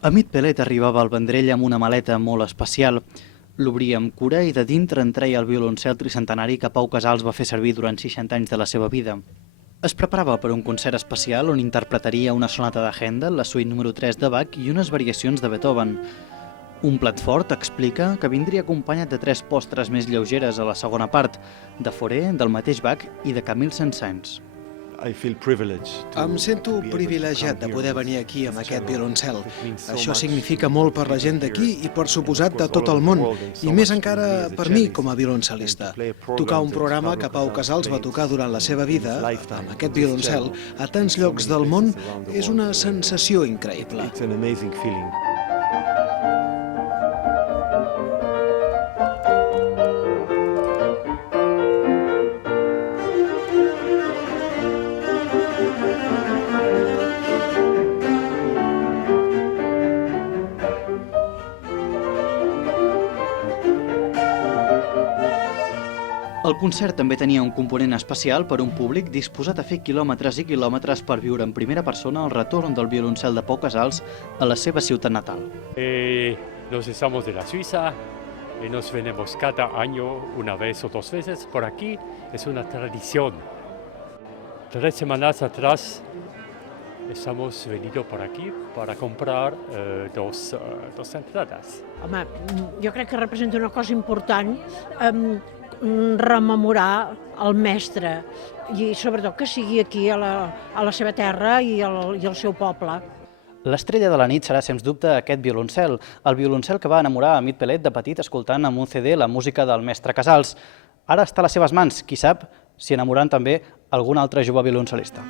Amit Pellet arribava al Vendrell amb una maleta molt especial. L'obria amb cura i de dintre en treia el violoncel tricentenari que Pau Casals va fer servir durant 60 anys de la seva vida. Es preparava per un concert especial on interpretaria una sonata de Händel, la suite número 3 de Bach i unes variacions de Beethoven. Un plat fort explica que vindria acompanyat de 3 postres més lleugeres a la segona part, de Fauré, del mateix Bach i de Camille Saint-Saëns. Em sento privilegiat de poder venir aquí amb aquest violoncel. Això significa molt per la gent d'aquí i per suposat de tot el món, i més encara per mi com a violoncel·lista. Tocar un programa que Pau Casals va tocar durant la seva vida, amb aquest violoncel, a tants llocs del món, és una sensació increïble. El concert també tenia un component especial per un públic disposat a fer quilòmetres i quilòmetres per viure en primera persona el retorn del violoncel de Pau Casals a la seva ciutat natal. Nos estamos de la Suiza y nos venimos cada año una vez o 2 veces por aquí. Es una tradición. 3 semanas atrás estamos venido por aquí para comprar dos entradas. Home, jo crec que representa una cosa important, rememorar el mestre i sobretot que sigui aquí a la seva terra i al seu poble. L'estrella de la nit serà, sens dubte, aquest violoncel, el violoncel que va enamorar Amit Pellet de petit escoltant amb un CD la música del mestre Casals. Ara està a les seves mans, qui sap si enamorant també algun altre jove violoncel·lista.